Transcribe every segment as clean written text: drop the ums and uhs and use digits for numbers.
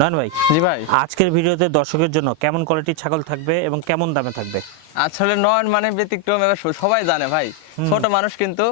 নয়ন ভাই, জি ভাই, আজকের ভিডিওতে দর্শকের জন্য কেমন কোয়ালিটির ছাগল থাকবে এবং কেমন দামে থাকবে? আসলে নয়ন মানে ব্যতিক্রম, এবার সবাই জানে ভাই, ছোট মানুষ কিন্তু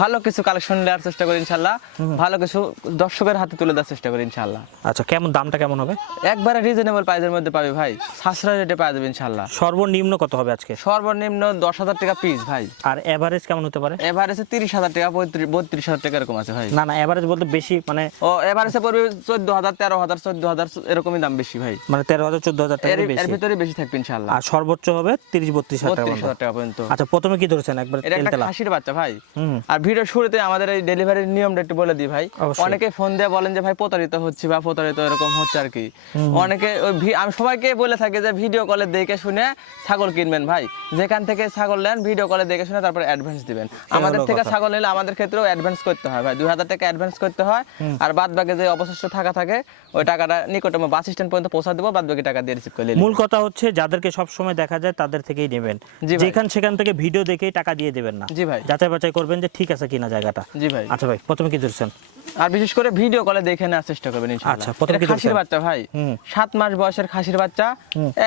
ভালো কিছু কালেকশন নেওয়ার চেষ্টা করি ইনশাল্লাহ, ভালো কিছু দর্শকের হাতে তুলে দেওয়ার চেষ্টা করি ইনশাল্লাহ। আচ্ছা, কেমন দামটা কেমন হবে? একবারে রিজনেবল প্রাইসের মধ্যে পাবে ভাই, সাশ্রয় রেটে পাওয়া যাবে ইনশাল্লাহ। সর্বনিম্ন কত হবে আজকে? সর্বনিম্ন 10,000 টাকা পিস ভাই, আর এভারেজ কেমন হতে পারে? এভারেজে 30,000 টাকা, 32,000 টাকা এরকম আছে ভাই। না না, এভারেজ বলতে বেশি মানে ও এভারেজে পড়বে 14,000, 13,000, 14,000 এরকমই দাম বেশি ভাই, মানে 13,000 14,000 টাকা এর বেশি। ভিতরে বেশি থাকবে ইনশাল্লাহ। আর সর্বোচ্চ হবে 30-32,000 টাকা পর্যন্ত। 32,000 টাকা পর্যন্ত। আচ্ছা, প্রথমে কি ধরেছেন একবার? এটা একটা তেলতেলা খাসির বাচ্চা ভাই। হুম। আর ভিডিও শুরুতে আমাদের এই ডেলিভারির নিয়মটা একটু বলে দিই ভাই। অবশ্যই। অনেকে ফোন দিয়ে বলেন যে ভাই প্রতারিত হচ্ছে বা প্রতারিত এরকম হচ্ছে আর কি। অনেকে আমি সবাইকে বলে থাকি যে ভিডিও কলে দেখে শুনে ছাগল কিনবেন ভাই, যেখান থেকে ছাগল নেন ভিডিও কলে দেখে শুনে তারপর অ্যাডভান্স দিবেন। আমাদের থেকে ছাগল নিলে আমাদের ক্ষেত্রেও অ্যাডভান্স করতে হয় ভাই, 2,000 টাকা অ্যাডভান্স করতে হয়। আর বাদ বাকি যে অবশিষ্ট টাকা থাকে ওই টাকাটা নিকটতম বাস স্ট্যান্ড পর্যন্ত পৌঁছা দেবো, বাদ বাকি টাকা দিয়ে রিসিভ করে নিলেন। মূল কথা হচ্ছে যাদেরকে সব সময় দেখা যায় তাদের থেকেই নেবেন, জি ভাই। যেখান সেখান থেকে ভিডিও দেখেই টাকা দিয়ে দেবেন না। জি ভাই। যাচাই বাছাই করবেন যে ঠিক আছে কিনা জায়গাটা। জি ভাই। আচ্ছা ভাই, প্রথমে কি ধরছেন? আর বিশেষ করে ভিডিও কলে দেখে নেওয়ার চেষ্টা করবেন ইনশাআল্লাহ। আচ্ছা, প্রথমে এটা কি খাসির ধরছেন? বাচ্চা ভাই, 7 মাস বয়সের খাসির বাচ্চা,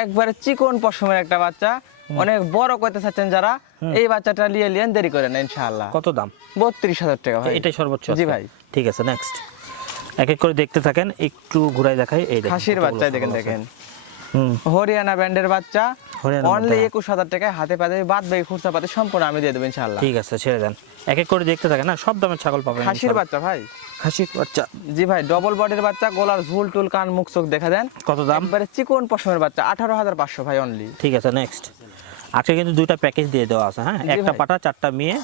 একবারে চিকন পশমের একটা বাচ্চা, অনেক বড় করতে চাচ্ছেন যারা, এই বাচ্চাটা লিয়েন, দেরি করেন না ইনশাআল্লাহ। কত দাম? 32,000 টাকা ভাই, এটাই সর্বোচ্চ? জি ভাই। ঠিক আছে, নেক্সট। এক এক করে দেখতে থাকেন, একটু ঘুরাই দেখাই। এই দেখেন খাসির কতগুলো বাচ্চা ছাগল দেখেন আছে। দেখেন, হুম। হরিয়ানা ব্যান্ডের বাচ্চা, হরিয়ানা অনলি ব্যান্ড, 21,000 টাকায় হাতে পাতে, বাদ বাকি খুচরা পাতে সম্পূর্ণ আমি দিয়ে দেবো ইনশাআল্লাহ। ঠিক আছে, ছেড়ে দেন। এক এক করে দেখতে থাকেন, না সব দামের ছাগল পাবেন। খাসির বাচ্চা ভাই, খাসির বাচ্চা, জি ভাই, ডবল বডির বাচ্চা, গলার ঝুল টুল কান মুখ চোখ দেখা দেন। কত দাম? একবারে চিকন পশমের বাচ্চা, 18,500 ভাই অনলি। ঠিক আছে, নেক্সট। আজকে কিন্তু দুইটা প্যাকেজ দিয়ে দেওয়া আছে, হ্যাঁ, জি একটা ভাই। পাঠা 4টা মেয়ে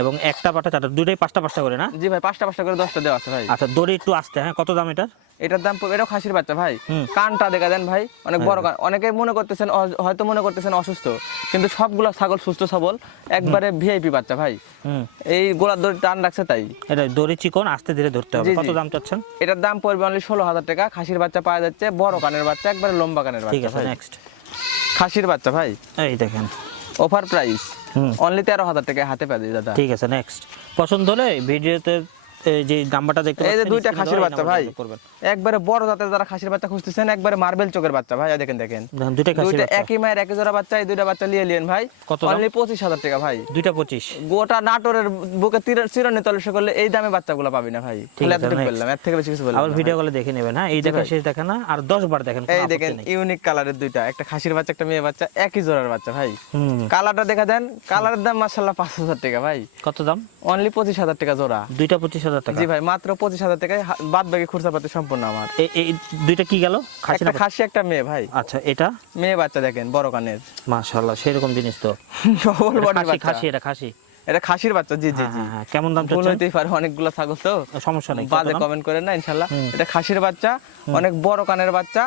এবং একটা পাঠা 4টা, দুইটাই 5টা করে না? জি ভাই, 5টা করে 10টা দেওয়া আছে ভাই। আচ্ছা, দড়ি একটু আসতে, হ্যাঁ, কত দাম এটার? এটার দাম এটাও খাসির বাচ্চা ভাই, কানটা দেখা দেন ভাই, অনেক বড় কান। অনেকে মনে করতেছেন হয়তো মনে করতেছেন অসুস্থ, কিন্তু সবগুলো ছাগল সুস্থ সবল, একবারে ভিআইপি বাচ্চা ভাই। এই গোলার দড়ি টান রাখছে তাই। এটা দড়ি চিকন, আস্তে ধীরে ধরতে হবে। জি, কত জি। দাম চাচ্ছেন? এটার দাম পড়বে অনলি 16,000 টাকা। খাসির বাচ্চা পাওয়া যাচ্ছে, বড় কানের বাচ্চা, একবারে লম্বা কানের ঠিক বাচ্চা আছে, ভাই। নেক্সট। খাসির বাচ্চা ভাই, এই দেখেন, অফার প্রাইস অনলি 13,000 টাকায় হাতে পাওয়া যায় দাদা। ঠিক আছে, নেক্সট। পছন্দ হলে ভিডিওতে যে নাম্বারটা দেখতে এই যে পাচ্ছেন, দুইটা স্ক্রিনে খাসির দেওয়া, এই বাচ্চা নাম্বারে ভাই, যোগাযোগ করবেন। একবারে বড় জাতের যারা খাসির বাচ্চা খুঁজতেছেন, একবারে মার্বেল চোখের বাচ্চা ভাই, দেখেন দেখেন, দেখেন, দুইটা খাসির দুইটা বাচ্চা। একই মায়ের একই জোড়া বাচ্চা, এই দুইটা বাচ্চা লিয়েন ভাই। কত দাম? অনলি 25,000 টাকা ভাই। দুইটা 25? গোটা নাটোরের বুকে চিরনি তলসে করলে এই দামে বাচ্চাগুলো পাবি না ভাই। ঠিক আছে, এতটুকু next। বললাম, এর থেকে বেশি কিছু বললাম আবার না ভিডিও ভাই। কলে দেখে নেবেন, হ্যাঁ, এই দেখা ভাই। শেষ দেখেন না, আর 10 বার দেখেন, কোনো এই আপত্তি দেখেন নেই। ইউনিক কালারের দুইটা, একটা খাসির বাচ্চা একটা মেয়ে বাচ্চা, একই জোড়ার বাচ্চা ভাই। হুম। কালারটা দেখা দেন, কালারের দাম মাশাআল্লাহ 5,000 টাকা ভাই, কত দাম? অনলি 25,000 টাকা জোড়া। দুইটা 25,000 টাকা? জি ভাই, মাত্র 25,000 টাকায় বাদ বাকি খরচা পাতি সম্পূর্ণ আমার। এই দুইটা কি গেল? খাসি একটা না? খাসি একটা মেয়ে ভাই। আচ্ছা, এটা মেয়ে বাচ্চা দেখেন, বড় কানের, মাশাআল্লাহ, সেরকম জিনিস তো। ডবল এটা বডির খাসি, বাচ্চা। খাসি, এটা খাসি। এটা খাসির বাচ্চা, জি জি হ্যাঁ, জি। হ্যাঁ, হ্যাঁ। কেমন দাম ভুল চাচ্ছেন? হইতেই পারে, অনেকগুলো ছাগল তো, সমস্যা নেই, কত বাজে দাম? কমেন্ট করেন না ইনশাআল্লাহ। এটা খাসির বাচ্চা, অনেক বড় কানের বাচ্চা,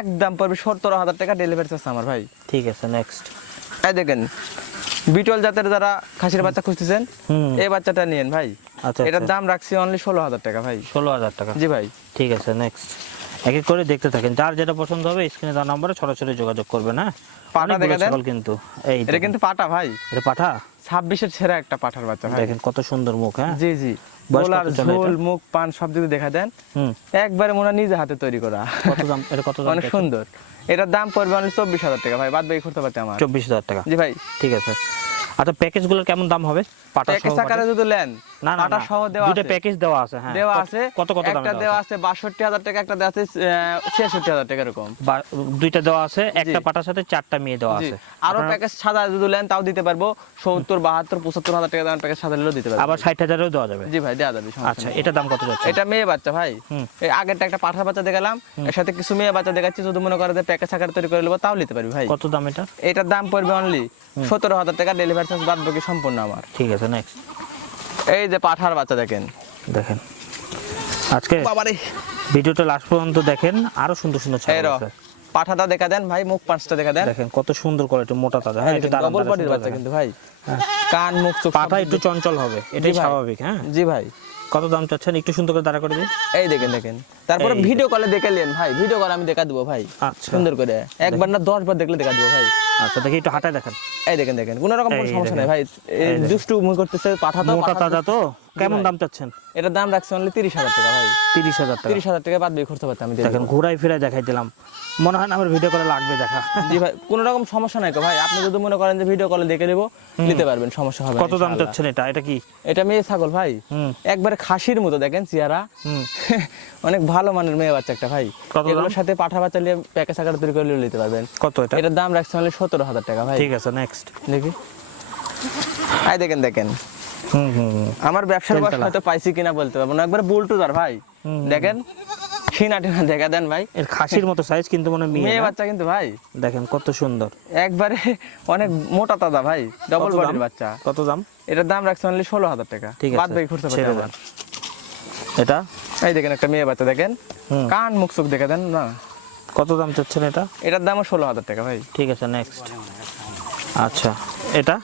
একদম পড়বে 17,000 টাকা ডেলিভারি চার্জ আমার ভাই। ঠিক আছে, নেক্সট। এই দেখেন, বিটল জাতের যারা খাসির বাচ্চা খুঁজতেছেন, এই বাচ্চাটা নিয়েন ভাই। আচ্ছা, এটার দাম রাখছি অনলি 16,000 টাকা ভাই। 16,000 টাকা? জি ভাই। ঠিক আছে, নেক্সট। এক এক করে দেখতে থাকেন, যার যেটা পছন্দ হবে স্ক্রিনে দেওয়া নম্বরে সরাসরি যোগাযোগ করবেন, হ্যাঁ। পাঠা অনেকগুলো দেখা দেন। ছাগল কিন্তু। এই এটা দেখেন, কিন্তু পাঠা ভাই, এটা পাঠা? 26-এর ছেঁড়া একটা পাঠার বাচ্চা ভাই। দেখেন কত সুন্দর মুখ, হ্যাঁ। জি জি, বয়স গোলার কত চলে ঝোল এটা? মুখ পান সব যদি দেখা দেন, একবারে মনে হয় নিজে হাতে তৈরি করা। কত দাম? এটা কত দাম? অনেক সুন্দর। এটার দাম পড়বে অনলি 24,000 টাকা ভাই, বাদ বাকি খরচা পাচ্ছে আমার। 24,000 টাকা? জি ভাই। ঠিক আছে। আচ্ছা, প্যাকেজগুলোর কেমন দাম হবে? পাটা সহ প্যাকেজ আকারে যদি নেন, না না, পাটা সহ দেওয়া দুটো আছে। প্যাকেজ দেওয়া আছে, হ্যাঁ। দেওয়া আছে, কত কত দামে একটা দেওয়া আছে 62,000 টাকা, একটা দেওয়া আছে 66,000 টাকা এরকম। দুইটা দেওয়া আছে, একটা পাটার সাথে 4টা মেয়ে দেওয়া জি, আছে। আরো প্যাকেজ সাদা যদি নেন তাও দিতে পারবো, 70, 72, 75,000 টাকা দামের প্যাকেজ সাদা নিলেও দিতে পারবো। আবার 60,000-এও দেওয়া যাবে? জি ভাই, দেওয়া যাবে, সমস্যা আচ্ছা, নেই। এটা দাম কত যাচ্ছে? এটা মেয়ে বাচ্চা ভাই, এই আগেরটা একটা পাঠার বাচ্চা দেখালাম, এর সাথে কিছু মেয়ে বাচ্চা দেখাচ্ছি, যদি মনে করে যে প্যাকেজ আকারে তৈরি করে নেবো তাও নিতে পারবি ভাই। কত দাম এটা? এটার দাম পড়বে অনলি 17,000 টাকা, ডেলিভারি চার্জ বাদ বাকি সম্পূর্ণ আমার। ঠিক আছে, নেক্সট। এই যে পাঠার বাচ্চা দেখেন, দেখেন, আজকে বাবারে ভিডিওটা লাস্ট পর্যন্ত দেখেন, আরো সুন্দর সুন্দর ছাগল আছে। পাঠাটা দেখা দেন ভাই, মুখ পাঁচটা দেখা দেন, দেখেন কত সুন্দর কোয়ালিটি, মোটা তাজা, হ্যাঁ। এটা দারুণ ডবল বডির বাচ্চা কিন্তু ভাই, কান মুখ চোখ পাটা একটু চঞ্চল হবে, এটাই স্বাভাবিক, হ্যাঁ। জি ভাই। কত দাম চাচ্ছেন? একটু সুন্দর করে দাঁড়া করে দিই। এই দেখেন দেখেন, তারপরে এই ভিডিও কলে দেখে নেন ভাই, ভিডিও কল আমি দেখা দেবো ভাই, আচ্ছা, সুন্দর করে, একবার না 10 বার দেখলে দেখা দেবো ভাই। আচ্ছা, দেখি একটু হাঁটায় দেখেন। এই দেখেন দেখেন, কোনো রকম কোনো এই সমস্যা দেখেন। নেই ভাই, এই দুষ্টু মুখ করতেছে, পাঠা তো মোটা তাজা তো, কেমন দাম চাচ্ছেন? এটার দাম রাখছি অনলি 30,000 টাকা ভাই। 30,000 টাকা। 30,000 টাকা বাদ দিয়ে খরচ করতে আমি দিয়ে দেখেন দেবো। ঘুরাই ফিরাই দেখাই দিলাম, মনে হয় না আমার ভিডিও করে লাগবে দেখা। জি ভাই, কোনো রকম সমস্যা নাই তো ভাই, আপনি যদি মনে করেন যে ভিডিও কলে দেখে দেবো নিতে পারবেন, সমস্যা হবে না। কত দাম ইনশাআল্লাহ। চাচ্ছেন এটা? এটা কি? এটা মেয়ে ছাগল ভাই, হুম একবারে খাসির মতো দেখেন চেহারা, হুম অনেক ভালো মানের মেয়ে বাচ্চা একটা ভাই। কত দাম? এগুলোর সাথে পাঠা বাচ্চা নিয়ে প্যাকেজ আকারে তৈরি করে নিতে পারবেন। কত এটা? এটার দাম রাখছি অনলি 17,000 টাকা ভাই। ঠিক আছে, নেক্সট। দেখি, আই দেখেন দেখেন, হুম হুম আমার ব্যবসার বয়স হয়তো পাইছি কিনা বলতে পারবো না, একবারে বুলটুজার ভাই। দেখেন সিনা টিনা দেখা দেন ভাই, এর খাসির মতো সাইজ কিন্তু মনে হয় মেয়ে মেয়ে না? বাচ্চা কিন্তু ভাই দেখেন কত সুন্দর, একবারে অনেক মোটা তাজা ভাই, ডবল কত দাম? বডির বাচ্চা। কত দাম? এটার দাম রাখছে অনলি 16,000 টাকা। ঠিক বাদ আছে, বাকি খরচ করতে ছেড়ে হবে। দেন। এটা এই দেখেন একটা মেয়ে বাচ্চা দেখেন, হুম। কান মুখ চোখ দেখে দেন না। কত দাম চাচ্ছেন এটা? এটার দামও 16,000 টাকা ভাই। ঠিক আছে, নেক্সট। আচ্ছা, এটা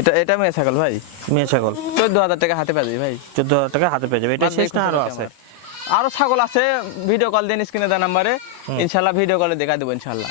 এটা এটা মেয়ে ছাগল ভাই, মেয়ে ছাগল, 14,000 টাকা হাতে পাবি ভাই। 14,000 টাকা হাতে পেয়ে যাবে। এটা বাদ শেষ বাকি না খরচ আরো করতে আছে? হবে। আরো ছাগল আছে, ভিডিও কল দেন স্ক্রিনে দেওয়া নাম্বারে, ইনশাল্লাহ ভিডিও কলে দেখা দেবো ইনশাল্লাহ।